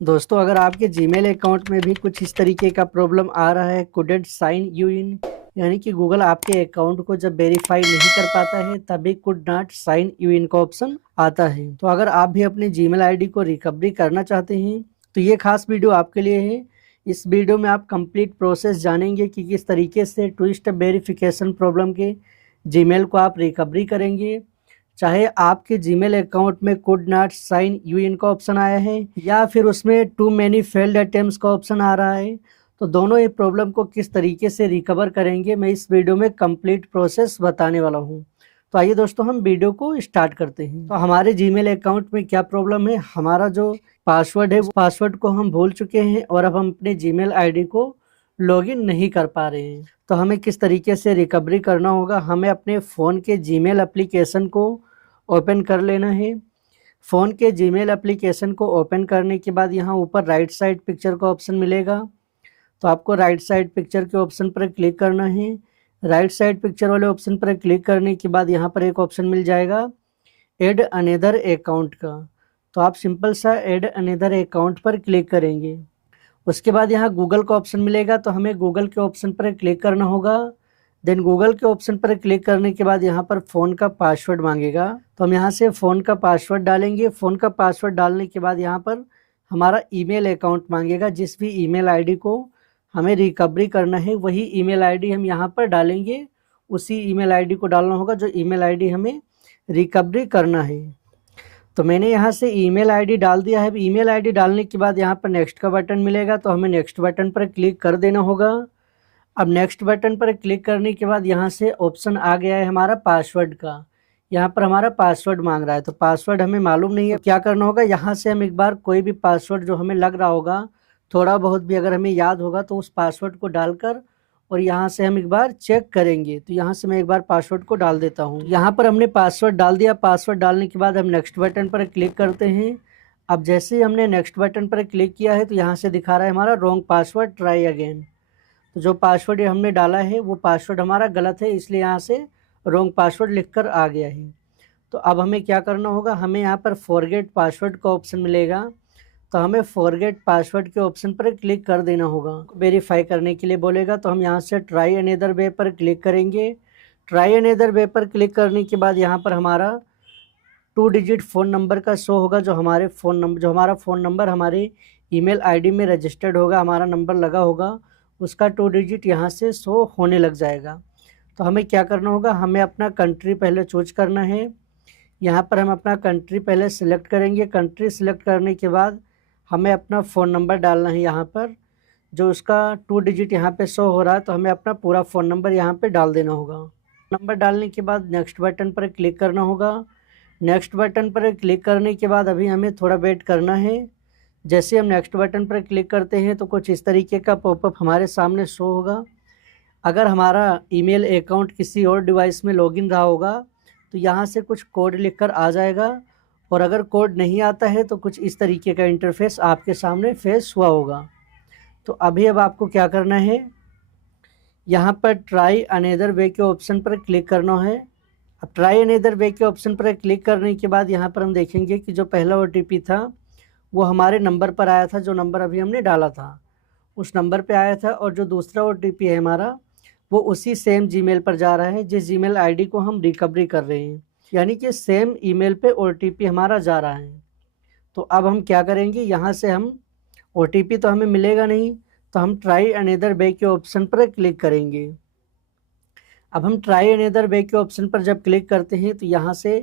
दोस्तों, अगर आपके जीमेल अकाउंट में भी कुछ इस तरीके का प्रॉब्लम आ रहा है, कुडेंट साइन यू इन, यानी कि गूगल आपके अकाउंट को जब वेरीफाई नहीं कर पाता है तभी could not sign you in का ऑप्शन आता है। तो अगर आप भी अपने जीमेल आईडी को रिकवरी करना चाहते हैं तो ये खास वीडियो आपके लिए है। इस वीडियो में आप कंप्लीट प्रोसेस जानेंगे कि किस तरीके से टू स्टेप वेरिफिकेशन प्रॉब्लम के जीमेल को आप रिकवरी करेंगे। चाहे आपके जीमेल अकाउंट में could not sign you in का ऑप्शन आया है या फिर उसमें टू मैनी फेल्ड अटेम्प्ट्स का ऑप्शन आ रहा है, तो दोनों ही प्रॉब्लम को किस तरीके से रिकवर करेंगे मैं इस वीडियो में कंप्लीट प्रोसेस बताने वाला हूं। तो आइए दोस्तों, हम वीडियो को स्टार्ट करते हैं। तो हमारे जीमेल अकाउंट में क्या प्रॉब्लम है, हमारा जो पासवर्ड है, पासवर्ड को हम भूल चुके हैं और अब हम अपने जीमेल आईडी को लॉगिन नहीं कर पा रहे हैं। तो हमें किस तरीके से रिकवरी करना होगा, हमें अपने फ़ोन के जीमेल एप्लीकेशन को ओपन कर लेना है। फ़ोन के जीमेल एप्लीकेशन को ओपन करने के बाद यहाँ ऊपर राइट साइड पिक्चर का ऑप्शन मिलेगा, तो आपको राइट साइड पिक्चर के ऑप्शन पर क्लिक करना है। राइट साइड पिक्चर वाले ऑप्शन पर क्लिक करने के बाद यहाँ पर एक ऑप्शन मिल जाएगा ऐड अनदर अकाउंट का, तो आप सिंपल सा ऐड अनदर अकाउंट पर क्लिक करेंगे। उसके बाद यहाँ गूगल का ऑप्शन मिलेगा, तो हमें गूगल के ऑप्शन पर क्लिक करना होगा। देन गूगल के ऑप्शन पर क्लिक करने के बाद यहाँ पर फ़ोन का पासवर्ड मांगेगा, तो हम यहाँ से फ़ोन का पासवर्ड डालेंगे। फ़ोन का पासवर्ड डालने के बाद यहाँ पर हमारा ईमेल अकाउंट मांगेगा। जिस भी ईमेल आईडी को हमें रिकवरी करना है वही ईमेल आईडी हम यहाँ पर डालेंगे। उसी ईमेल आईडी को डालना होगा जो ईमेल आईडी हमें रिकवरी करना है। तो मैंने यहाँ से ईमेल आईडी डाल दिया है। ईमेल आईडी डालने के बाद यहाँ पर नेक्स्ट का बटन मिलेगा, तो हमें नेक्स्ट बटन पर क्लिक कर देना होगा। अब नेक्स्ट बटन पर क्लिक करने के बाद यहाँ से ऑप्शन आ गया है हमारा पासवर्ड का। यहाँ पर हमारा पासवर्ड मांग रहा है, तो पासवर्ड हमें मालूम नहीं है। तो क्या करना होगा, यहाँ से हम एक बार कोई भी पासवर्ड जो हमें लग रहा होगा, थोड़ा बहुत भी अगर हमें याद होगा, तो उस पासवर्ड को डालकर और यहाँ से हम एक बार चेक करेंगे। तो यहाँ से मैं एक बार पासवर्ड को डाल देता हूँ। यहाँ पर हमने पासवर्ड डाल दिया। पासवर्ड डालने के बाद हम नेक्स्ट बटन पर क्लिक करते हैं। अब जैसे ही हमने नेक्स्ट बटन पर क्लिक किया है तो यहाँ से दिखा रहा है हमारा रॉन्ग पासवर्ड, ट्राई अगेन। तो जो पासवर्ड हमने डाला है वो पासवर्ड हमारा गलत है, इसलिए यहाँ से रॉन्ग पासवर्ड लिखकर आ गया है। तो अब हमें क्या करना होगा, हमें यहाँ पर फॉरगेट पासवर्ड का ऑप्शन मिलेगा, तो हमें फॉरगेट पासवर्ड के ऑप्शन पर क्लिक कर देना होगा। वेरीफाई करने के लिए बोलेगा, तो हम यहाँ से ट्राई अनदर वे पर क्लिक करेंगे। ट्राई अनदर वे पर क्लिक करने के बाद यहाँ पर हमारा 2 डिजिट फ़ोन नंबर का शो होगा, जो हमारा फ़ोन नंबर हमारे ईमेल आईडी में रजिस्टर्ड होगा, हमारा नंबर लगा होगा, उसका 2 डिजिट यहाँ से शो होने लग जाएगा। तो हमें क्या करना होगा, हमें अपना कंट्री पहले चूज करना है। यहाँ पर हम अपना कंट्री पहले सिलेक्ट करेंगे। कंट्री सिलेक्ट करने के बाद हमें अपना फ़ोन नंबर डालना है यहाँ पर, जो उसका 2 डिजिट यहाँ पे शो हो रहा है, तो हमें अपना पूरा फ़ोन नंबर यहाँ पे डाल देना होगा। नंबर डालने के बाद नेक्स्ट बटन पर क्लिक करना होगा। नेक्स्ट बटन पर क्लिक करने के बाद अभी हमें थोड़ा वेट करना है। जैसे हम नेक्स्ट बटन पर क्लिक करते हैं तो कुछ इस तरीके का पॉपअप हमारे सामने शो होगा। अगर हमारा ईमेल अकाउंट किसी और डिवाइस में लॉगिन रहा होगा तो यहाँ से कुछ कोड लिखकर आ जाएगा, और अगर कोड नहीं आता है तो कुछ इस तरीके का इंटरफेस आपके सामने फेस हुआ होगा। तो अभी अब आपको क्या करना है, यहाँ पर ट्राई अनदर वे के ऑप्शन पर क्लिक करना है। अब ट्राई अनदर वे के ऑप्शन पर क्लिक करने के बाद यहाँ पर हम देखेंगे कि जो पहला OTP था वो हमारे नंबर पर आया था, जो नंबर अभी हमने डाला था उस नंबर पे आया था, और जो दूसरा OTP है हमारा वो उसी सेम जीमेल पर जा रहा है जिस जीमेल आईडी को हम रिकवरी कर रहे हैं, यानी कि सेम ईमेल पे OTP हमारा जा रहा है। तो अब हम क्या करेंगे, यहाँ से हम OTP तो हमें मिलेगा नहीं, तो हम ट्राई अनदर वे के ऑप्शन पर क्लिक करेंगे। अब हम ट्राई अनदर वे के ऑप्शन पर जब क्लिक करते हैं तो यहाँ से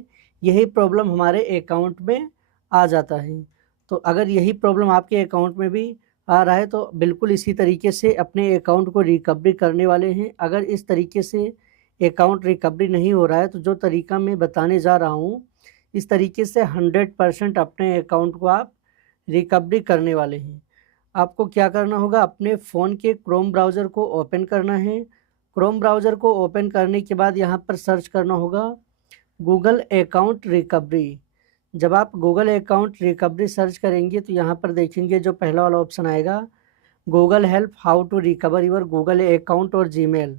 यही प्रॉब्लम हमारे अकाउंट में आ जाता है। तो अगर यही प्रॉब्लम आपके अकाउंट में भी आ रहा है तो बिल्कुल इसी तरीके से अपने अकाउंट को रिकवरी करने वाले हैं। अगर इस तरीके से अकाउंट रिकवरी नहीं हो रहा है तो जो तरीका मैं बताने जा रहा हूँ, इस तरीके से 100% अपने अकाउंट को आप रिकवरी करने वाले हैं। आपको क्या करना होगा, अपने फ़ोन के क्रोम ब्राउज़र को ओपन करना है। क्रोम ब्राउज़र को ओपन करने के बाद यहाँ पर सर्च करना होगा गूगल अकाउंट रिकवरी। जब आप गूगल अकाउंट रिकवरी सर्च करेंगे तो यहाँ पर देखेंगे जो पहला वाला ऑप्शन आएगा, Google help how to recover your Google account और जीमेल।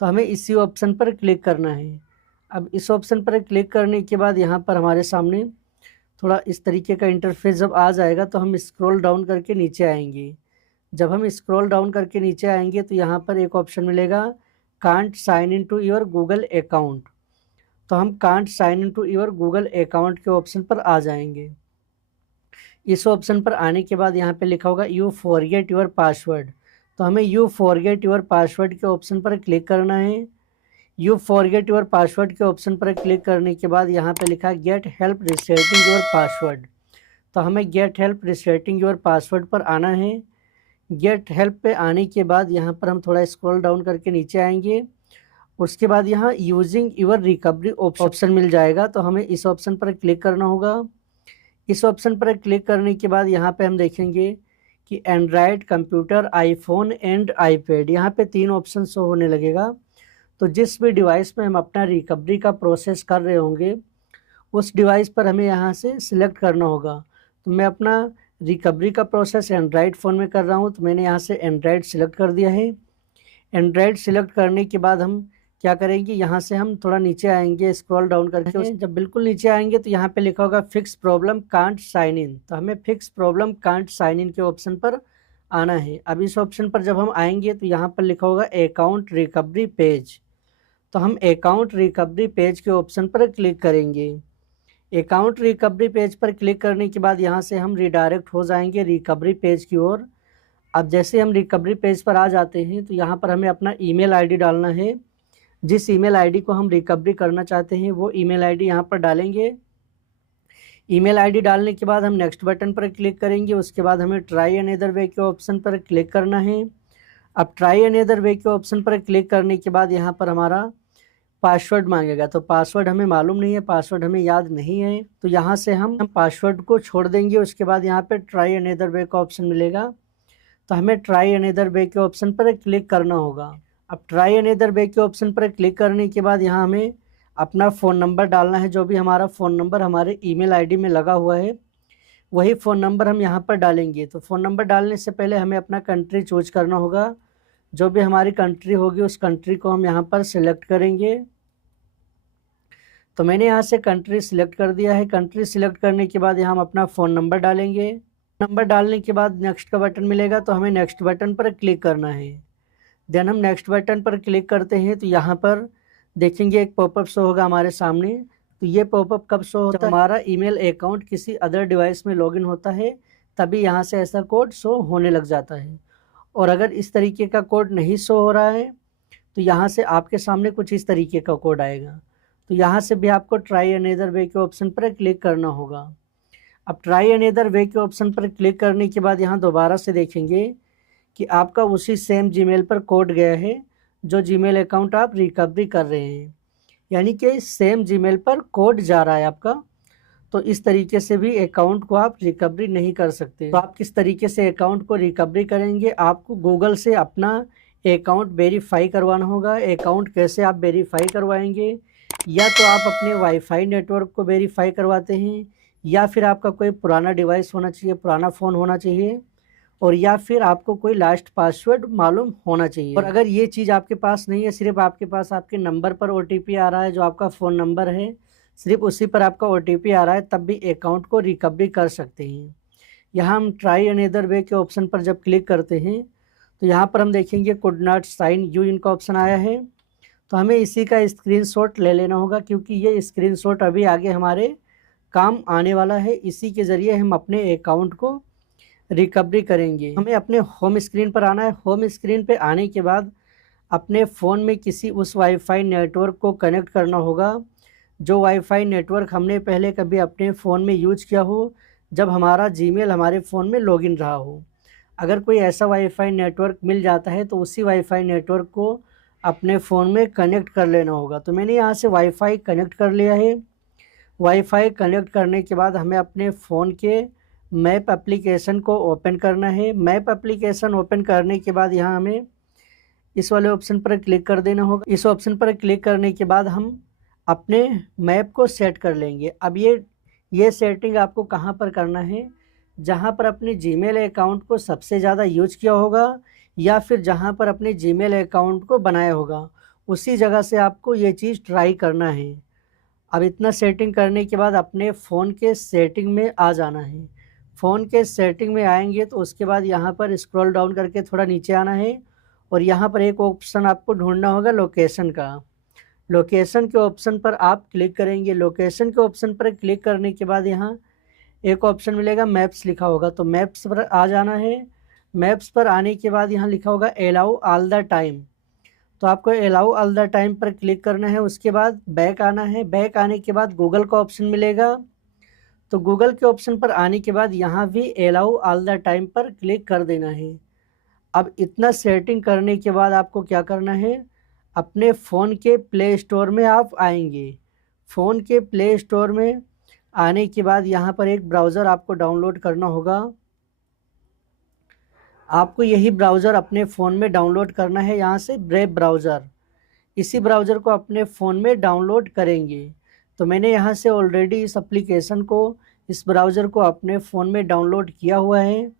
तो हमें इसी ऑप्शन पर क्लिक करना है। अब इस ऑप्शन पर क्लिक करने के बाद यहाँ पर हमारे सामने थोड़ा इस तरीके का इंटरफेस जब आ जाएगा तो हम स्क्रॉल डाउन करके नीचे आएंगे। जब हम स्क्रॉल डाउन करके नीचे आएंगे तो यहाँ पर एक ऑप्शन मिलेगा can't sign in to your Google account. तो हम can't sign in to your Google account के ऑप्शन पर आ जाएंगे। इस ऑप्शन पर आने के बाद यहाँ पे लिखा होगा यू फॉरगेट योर पासवर्ड। तो हमें यू फॉरगेट योर पासवर्ड के ऑप्शन पर क्लिक करना है। यू फॉरगेट योर पासवर्ड के ऑप्शन पर क्लिक करने के बाद यहाँ पे लिखा है get help resetting your password. तो हमें get help resetting your password पर आना है। गेट हेल्प पे आने के बाद यहाँ पर हम थोड़ा स्क्रॉल डाउन करके नीचे आएंगे। उसके बाद यहाँ यूजिंग योर रिकवरी ऑप्शन मिल जाएगा। तो हमें इस ऑप्शन पर क्लिक करना होगा। इस ऑप्शन पर क्लिक करने के बाद यहाँ पे हम देखेंगे कि Android, computer, iPhone and iPad, यहाँ पे 3 ऑप्शन शो होने लगेगा। तो जिस भी डिवाइस में हम अपना रिकवरी का प्रोसेस कर रहे होंगे उस डिवाइस पर हमें यहाँ से सिलेक्ट करना होगा। तो मैं अपना रिकवरी का प्रोसेस एंड्रॉयड फ़ोन में कर रहा हूँ, तो मैंने यहाँ से एंड्रॉयड सिलेक्ट कर दिया है। एंड्रॉयड सिलेक्ट करने के बाद हम क्या करेंगे, यहाँ से हम थोड़ा नीचे आएंगे स्क्रॉल डाउन करके। जब बिल्कुल नीचे आएंगे तो यहाँ पे लिखा होगा fix problem can't sign in. तो हमें fix problem can't sign in के ऑप्शन पर आना है। अब इस ऑप्शन पर जब हम आएंगे तो यहाँ पर लिखा होगा अकाउंट रिकवरी पेज। तो हम अकाउंट रिकवरी पेज के ऑप्शन पर क्लिक करेंगे। अकाउंट रिकवरी पेज पर क्लिक करने के बाद यहाँ से हम रिडायरेक्ट हो जाएंगे रिकवरी पेज की ओर। अब जैसे हम रिकवरी पेज पर आ जाते हैं तो यहाँ पर हमें अपना ईमेल आईडी डालना है। जिस ईमेल आईडी को हम रिकवरी करना चाहते हैं वो ईमेल आईडी यहाँ पर डालेंगे। ईमेल आईडी डालने के बाद हम नेक्स्ट बटन पर क्लिक करेंगे। उसके बाद हमें ट्राई अनदर वे के ऑप्शन पर क्लिक करना है। अब ट्राई अनदर वे के ऑप्शन पर क्लिक करने के बाद यहाँ पर हमारा पासवर्ड मांगेगा। तो पासवर्ड हमें मालूम नहीं है, पासवर्ड हमें याद नहीं है, तो यहाँ से हम पासवर्ड को छोड़ देंगे। उसके बाद यहाँ पे ट्राई अनदर वे का ऑप्शन मिलेगा। तो हमें ट्राई अनदर वे के ऑप्शन पर क्लिक करना होगा। अब ट्राई अनदर वे के ऑप्शन पर क्लिक करने के बाद यहाँ हमें अपना फ़ोन नंबर डालना है। जो भी हमारा फ़ोन नंबर हमारे ईमेल आईडी में लगा हुआ है वही फ़ोन नंबर हम यहाँ पर डालेंगे। तो फ़ोन नंबर डालने से पहले हमें अपना कंट्री चूज करना होगा। जो भी हमारी कंट्री होगी उस कंट्री को हम यहाँ पर सिलेक्ट करेंगे। तो मैंने यहाँ से कंट्री सिलेक्ट कर दिया है। कंट्री सिलेक्ट करने के बाद यहाँ हम अपना फ़ोन नंबर डालेंगे। नंबर डालने के बाद नेक्स्ट का बटन मिलेगा, तो हमें नेक्स्ट बटन पर क्लिक करना है। देन हम नेक्स्ट बटन पर क्लिक करते हैं तो यहाँ पर देखेंगे एक पॉपअप शो होगा हमारे सामने। तो ये पॉपअप कब शो होता है, हमारा ईमेल अकाउंट किसी अदर डिवाइस में लॉगिन होता है तभी यहाँ से ऐसा कोड शो होने लग जाता है। और अगर इस तरीके का कोड नहीं शो हो रहा है तो यहाँ से आपके सामने कुछ इस तरीके का कोड आएगा। तो यहाँ से भी आपको ट्राई अनदर वे के ऑप्शन पर क्लिक करना होगा। अब ट्राई अनदर वे के ऑप्शन पर क्लिक करने के बाद यहाँ दोबारा से देखेंगे कि आपका उसी सेम जीमेल पर कोड गया है जो जीमेल अकाउंट आप रिकवरी कर रहे हैं, यानी कि सेम जीमेल पर कोड जा रहा है आपका। तो इस तरीके से भी अकाउंट को आप रिकवरी नहीं कर सकते। तो आप किस तरीके से अकाउंट को रिकवरी करेंगे, आपको गूगल से अपना अकाउंट वेरीफाई करवाना होगा। अकाउंट कैसे आप वेरीफाई करवाएंगे, या तो आप अपने वाईफाई नेटवर्क को वेरीफाई करवाते हैं, या फिर आपका कोई पुराना डिवाइस होना चाहिए, पुराना फ़ोन होना चाहिए, और या फिर आपको कोई लास्ट पासवर्ड मालूम होना चाहिए। और अगर ये चीज़ आपके पास नहीं है, सिर्फ आपके पास आपके नंबर पर OTP आ रहा है जो आपका फ़ोन नंबर है, सिर्फ उसी पर आपका OTP आ रहा है, तब भी अकाउंट को रिकवरी कर सकते हैं। यहाँ हम ट्राई अनदर वे के ऑप्शन पर जब क्लिक करते हैं तो यहाँ पर हम देखेंगे could not sign you in का ऑप्शन आया है। तो हमें इसी का स्क्रीनशॉट ले लेना होगा, क्योंकि ये स्क्रीनशॉट अभी आगे हमारे काम आने वाला है। इसी के ज़रिए हम अपने अकाउंट को रिकवरी करेंगे। हमें अपने होम स्क्रीन पर आना है। होम स्क्रीन पे आने के बाद अपने फ़ोन में किसी उस वाईफाई नेटवर्क को कनेक्ट करना होगा जो वाईफाई नेटवर्क हमने पहले कभी अपने फ़ोन में यूज किया हो, जब हमारा जीमेल हमारे फ़ोन में लॉगिन रहा हो। अगर कोई ऐसा वाईफाई नेटवर्क मिल जाता है तो उसी वाईफाई नेटवर्क को अपने फ़ोन में कनेक्ट कर लेना होगा। तो मैंने यहाँ से वाईफाई कनेक्ट कर लिया है। वाईफाई कनेक्ट करने के बाद हमें अपने फ़ोन के मैप एप्लीकेशन को ओपन करना है। मैप एप्लीकेशन ओपन करने के बाद यहाँ हमें इस वाले ऑप्शन पर क्लिक कर देना होगा। इस ऑप्शन पर क्लिक करने के बाद हम अपने मैप को सेट कर लेंगे। अब ये सेटिंग आपको कहाँ पर करना है, जहाँ पर अपने जीमेल अकाउंट को सबसे ज़्यादा यूज किया होगा या फिर जहाँ पर अपने जीमेल अकाउंट को बनाया होगा, उसी जगह से आपको ये चीज़ ट्राई करना है। अब इतना सेटिंग करने के बाद अपने फ़ोन के सेटिंग में आ जाना है। फ़ोन के सेटिंग में आएंगे तो उसके बाद यहाँ पर स्क्रॉल डाउन करके थोड़ा नीचे आना है और यहाँ पर एक ऑप्शन आपको ढूंढना होगा लोकेशन का। लोकेशन के ऑप्शन पर आप क्लिक करेंगे। लोकेशन के ऑप्शन पर क्लिक करने के बाद यहाँ एक ऑप्शन मिलेगा मैप्स लिखा होगा, तो मैप्स पर आ जाना है। मैप्स पर आने के बाद यहाँ लिखा होगा अलाउ ऑल द टाइम, तो आपको अलाउ ऑल द टाइम पर क्लिक करना है। उसके बाद बैक आना है। बैक आने के बाद गूगल का ऑप्शन मिलेगा, तो गूगल के ऑप्शन पर आने के बाद यहाँ भी अलाउ ऑल द टाइम पर क्लिक कर देना है। अब इतना सेटिंग करने के बाद आपको क्या करना है, अपने फ़ोन के प्ले स्टोर में आप आएंगे। फ़ोन के प्ले स्टोर में आने के बाद यहाँ पर एक ब्राउज़र आपको डाउनलोड करना होगा। आपको यही ब्राउज़र अपने फ़ोन में डाउनलोड करना है, यहाँ से ब्रेव ब्राउज़र। इसी ब्राउज़र को अपने फ़ोन में डाउनलोड करेंगे। तो मैंने यहाँ से ऑलरेडी इस एप्लीकेशन को, इस ब्राउज़र को अपने फ़ोन में डाउनलोड किया हुआ है।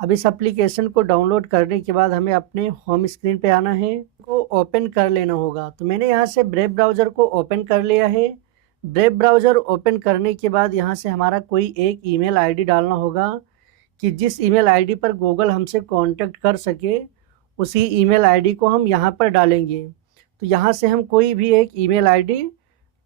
अब इस एप्लीकेशन को डाउनलोड करने के बाद हमें अपने होम स्क्रीन पे आना है, को ओपन कर लेना होगा। तो मैंने यहाँ से ब्रेव ब्राउज़र को ओपन कर लिया है। ब्रेव ब्राउज़र ओपन करने के बाद यहाँ से हमारा कोई एक ईमेल आईडी डालना होगा कि जिस ईमेल आईडी पर गूगल हमसे कांटेक्ट कर सके, उसी ईमेल आईडी को हम यहाँ पर डालेंगे। तो यहाँ से हम कोई भी एक ईमेल आईडी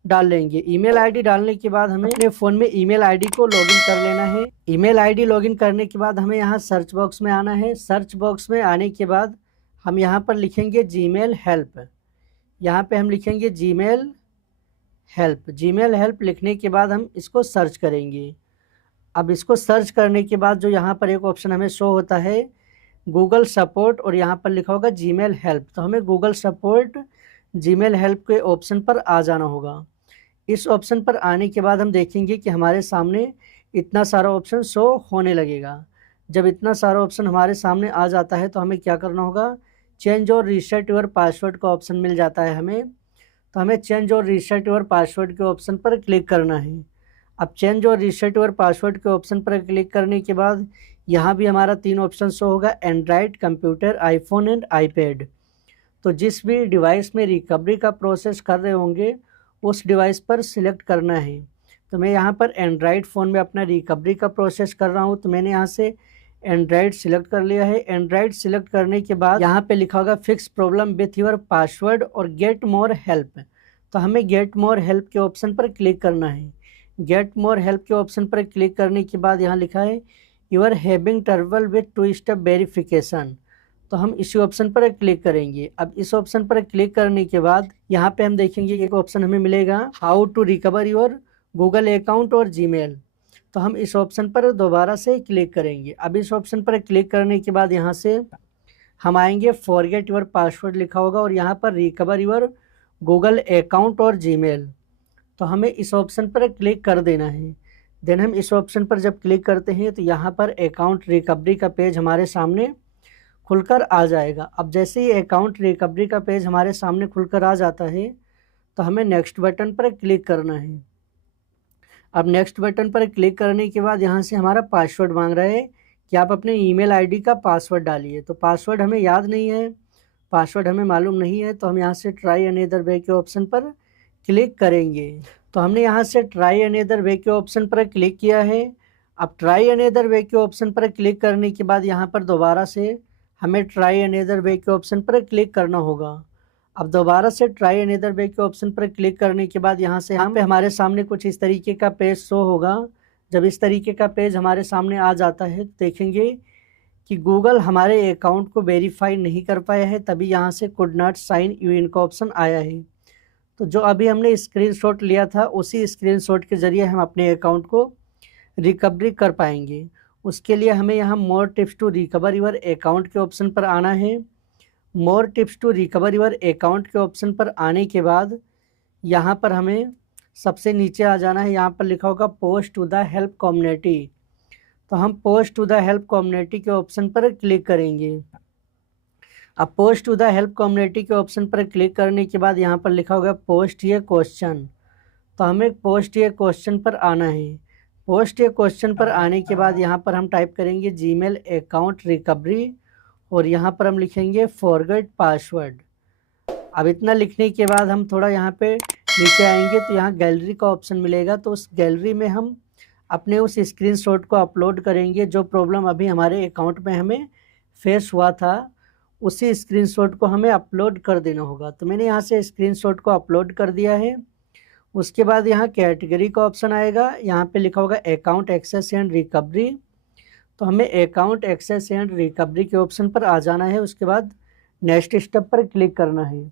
डाल लेंगे। ईमेल आईडी डालने के बाद हमें अपने फ़ोन में ईमेल आईडी को लॉगिन कर लेना है। ईमेल आईडी लॉगिन करने के बाद हमें यहाँ सर्च बॉक्स में आना है। सर्च बॉक्स में आने के बाद हम यहाँ पर लिखेंगे जीमेल हेल्प। यहाँ पे हम लिखेंगे जीमेल हेल्प। जीमेल हेल्प लिखने के बाद हम इसको सर्च करेंगे। अब इसको सर्च करने के बाद जो यहाँ पर एक ऑप्शन हमें शो होता है गूगल सपोर्ट, और यहाँ पर लिखा होगा जीमेल हेल्प, तो हमें गूगल सपोर्ट जीमेल हेल्प के ऑप्शन पर आ जाना होगा। इस ऑप्शन पर आने के बाद हम देखेंगे कि हमारे सामने इतना सारा ऑप्शन शो होने लगेगा। जब इतना सारा ऑप्शन हमारे सामने आ जाता है तो हमें क्या करना होगा, चेंज और रीसेट योर पासवर्ड का ऑप्शन मिल जाता है हमें। तो हमें चेंज और रीसेट योर पासवर्ड के ऑप्शन पर क्लिक करना है। अब चेंज और रीसेट योर पासवर्ड के ऑप्शन पर क्लिक करने के बाद यहाँ भी हमारा 3 ऑप्शन शो होगा, Android, computer, iPhone and iPad. तो जिस भी डिवाइस में रिकवरी का प्रोसेस कर रहे होंगे उस डिवाइस पर सिलेक्ट करना है। तो मैं यहाँ पर एंड्रॉयड फ़ोन में अपना रिकवरी का प्रोसेस कर रहा हूँ, तो मैंने यहाँ से एंड्रॉयड सिलेक्ट कर लिया है। एंड्रॉयड सिलेक्ट करने के बाद यहाँ पे लिखा होगा fix problem with your password और गेट मोर हेल्प। तो हमें गेट मोर हेल्प के ऑप्शन पर क्लिक करना है। गेट मोर हेल्प के ऑप्शन पर क्लिक करने के बाद यहाँ लिखा है you are having trouble with 2 step verification. तो हम इसी ऑप्शन पर क्लिक करेंगे। अब इस ऑप्शन पर क्लिक करने के बाद यहाँ पे हम देखेंगे कि एक ऑप्शन हमें मिलेगा how to recover your Google account और जीमेल। तो हम इस ऑप्शन पर दोबारा से क्लिक करेंगे। अब इस ऑप्शन पर क्लिक करने के बाद यहाँ से हम आएंगे फॉरगेट योर पासवर्ड लिखा होगा और यहाँ पर रिकवर योर गूगल अकाउंट और जीमेल। तो हमें इस ऑप्शन पर क्लिक कर देना है। देन हम इस ऑप्शन पर जब क्लिक करते हैं तो यहाँ पर अकाउंट रिकवरी का पेज हमारे सामने खुलकर आ जाएगा। अब जैसे ही अकाउंट रिकवरी का पेज हमारे सामने खुलकर आ जाता है तो हमें नेक्स्ट बटन पर क्लिक करना है। अब नेक्स्ट बटन पर क्लिक करने के बाद यहाँ से हमारा पासवर्ड मांग रहा है कि आप अपने ईमेल आईडी का पासवर्ड डालिए। तो पासवर्ड हमें याद नहीं है, पासवर्ड हमें मालूम नहीं है, तो हम यहाँ से ट्राई अनदर वे के ऑप्शन पर क्लिक करेंगे। तो हमने यहाँ से ट्राई अनदर वे के ऑप्शन पर क्लिक किया है। अब ट्राई अनदर वे के ऑप्शन पर क्लिक करने के बाद यहाँ पर दोबारा से हमें ट्राई अनदर वे के ऑप्शन पर क्लिक करना होगा। अब दोबारा से ट्राई अनदर वे के ऑप्शन पर क्लिक करने के बाद यहाँ से हमारे सामने कुछ इस तरीके का पेज शो होगा। जब इस तरीके का पेज हमारे सामने आ जाता है तो देखेंगे कि गूगल हमारे अकाउंट को वेरीफाई नहीं कर पाया है, तभी यहाँ से could not sign you in का ऑप्शन आया है। तो जो अभी हमने स्क्रीनशॉट लिया था उसी स्क्रीनशॉट के ज़रिए हम अपने अकाउंट को रिकवरी कर पाएंगे। उसके लिए हमें यहाँ more tips to recover your account के ऑप्शन पर आना है। More tips to recover your account के ऑप्शन पर आने के बाद यहाँ पर हमें सबसे नीचे आ जाना है। यहाँ पर लिखा होगा post to the help community. तो हम post to the help community के ऑप्शन पर क्लिक करेंगे। अब post to the help community के ऑप्शन पर क्लिक करने के बाद यहाँ पर लिखा होगा पोस्ट ये क्वेश्चन। तो हमें पोस्ट ये क्वेश्चन पर आना है। पोस्ट ये क्वेश्चन पर आने के बाद यहाँ पर हम टाइप करेंगे जीमेल अकाउंट रिकवरी और यहाँ पर हम लिखेंगे फॉरगेट पासवर्ड। अब इतना लिखने के बाद हम थोड़ा यहाँ पे नीचे आएंगे तो यहाँ गैलरी का ऑप्शन मिलेगा, तो उस गैलरी में हम अपने उस स्क्रीनशॉट को अपलोड करेंगे। जो प्रॉब्लम अभी हमारे अकाउंट में हमें फेस हुआ था, उसी स्क्रीनशॉट को हमें अपलोड कर देना होगा। तो मैंने यहाँ से स्क्रीनशॉट को अपलोड कर दिया है। उसके बाद यहाँ कैटेगरी का ऑप्शन आएगा, यहाँ पे लिखा होगा अकाउंट एक्सेस एंड रिकवरी। तो हमें अकाउंट एक्सेस एंड रिकवरी के ऑप्शन पर आ जाना है। उसके बाद नेक्स्ट स्टेप पर क्लिक करना है।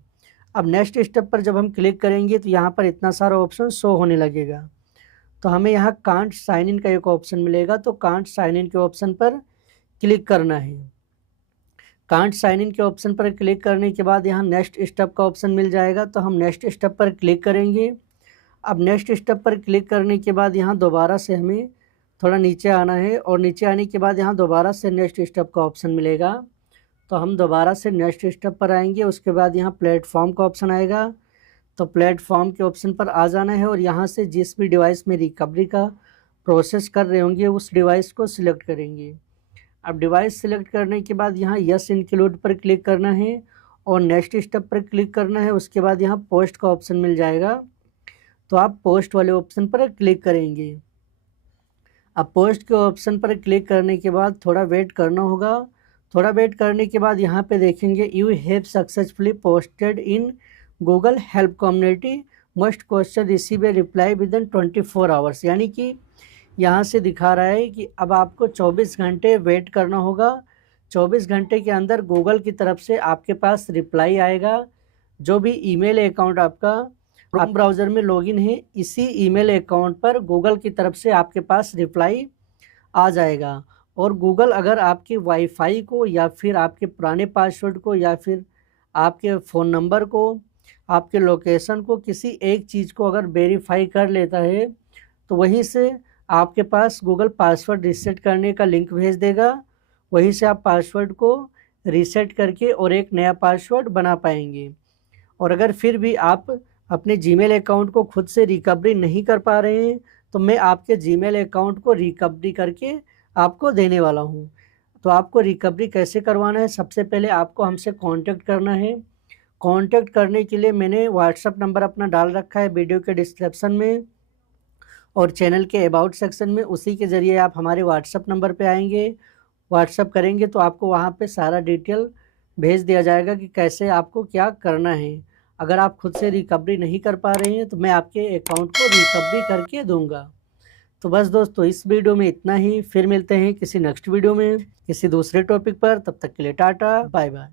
अब नेक्स्ट स्टेप पर जब हम क्लिक करेंगे तो यहाँ पर इतना सारा ऑप्शन शो होने लगेगा। तो हमें यहाँ कांट साइन इन का एक ऑप्शन मिलेगा, तो कांट साइन इन के ऑप्शन पर क्लिक करना है। कांट साइन इन के ऑप्शन पर क्लिक करने के बाद यहाँ नेक्स्ट स्टेप का ऑप्शन मिल जाएगा, तो हम नेक्स्ट स्टेप पर क्लिक करेंगे। अब नेक्स्ट स्टेप पर क्लिक करने के बाद यहाँ दोबारा से हमें थोड़ा नीचे आना है, और नीचे आने के बाद यहाँ दोबारा से नेक्स्ट स्टेप का ऑप्शन मिलेगा। तो हम दोबारा से नेक्स्ट स्टेप पर आएंगे। उसके बाद यहाँ प्लेटफॉर्म का ऑप्शन आएगा, तो प्लेटफॉर्म के ऑप्शन पर आ जाना है, और यहाँ से जिस भी डिवाइस में रिकवरी का प्रोसेस कर रहे होंगे उस डिवाइस को सिलेक्ट करेंगे। अब डिवाइस सिलेक्ट करने के बाद यहाँ यस इंक्लूड पर क्लिक करना है और नेक्स्ट स्टेप पर क्लिक करना है। उसके बाद यहाँ पोस्ट का ऑप्शन मिल जाएगा, तो आप पोस्ट वाले ऑप्शन पर क्लिक करेंगे। अब पोस्ट के ऑप्शन पर क्लिक करने के बाद थोड़ा वेट करना होगा। थोड़ा वेट करने के बाद यहाँ पे देखेंगे you have successfully posted in Google help community, must question receive A reply with in 24 hours. यानी कि यहाँ से दिखा रहा है कि अब आपको 24 घंटे वेट करना होगा। 24 घंटे के अंदर गूगल की तरफ से आपके पास रिप्लाई आएगा। जो भी ईमेल अकाउंट आपका क्रोम ब्राउज़र में लॉगिन है, इसी ईमेल अकाउंट पर गूगल की तरफ से आपके पास रिप्लाई आ जाएगा। और गूगल अगर आपके वाईफाई को या फिर आपके पुराने पासवर्ड को या फिर आपके फ़ोन नंबर को, आपके लोकेशन को, किसी एक चीज़ को अगर वेरीफाई कर लेता है तो वहीं से आपके पास गूगल पासवर्ड रीसेट करने का लिंक भेज देगा। वहीं से आप पासवर्ड को रीसेट करके और एक नया पासवर्ड बना पाएंगे। और अगर फिर भी आप अपने जीमेल अकाउंट को खुद से रिकवरी नहीं कर पा रहे हैं तो मैं आपके जीमेल अकाउंट को रिकवरी करके आपको देने वाला हूं। तो आपको रिकवरी कैसे करवाना है, सबसे पहले आपको हमसे कांटेक्ट करना है। कांटेक्ट करने के लिए मैंने व्हाट्सअप नंबर अपना डाल रखा है वीडियो के डिस्क्रिप्शन में और चैनल के अबाउट सेक्शन में। उसी के ज़रिए आप हमारे व्हाट्सअप नंबर पे आएंगे, व्हाट्सअप करेंगे तो आपको वहाँ पे सारा डिटेल भेज दिया जाएगा कि कैसे आपको क्या करना है। अगर आप खुद से रिकवरी नहीं कर पा रहे हैं तो मैं आपके अकाउंट को रिकवरी करके दूंगा। तो बस दोस्तों, इस वीडियो में इतना ही। फिर मिलते हैं किसी नेक्स्ट वीडियो में किसी दूसरे टॉपिक पर। तब तक के लिए टाटा बाय बाय।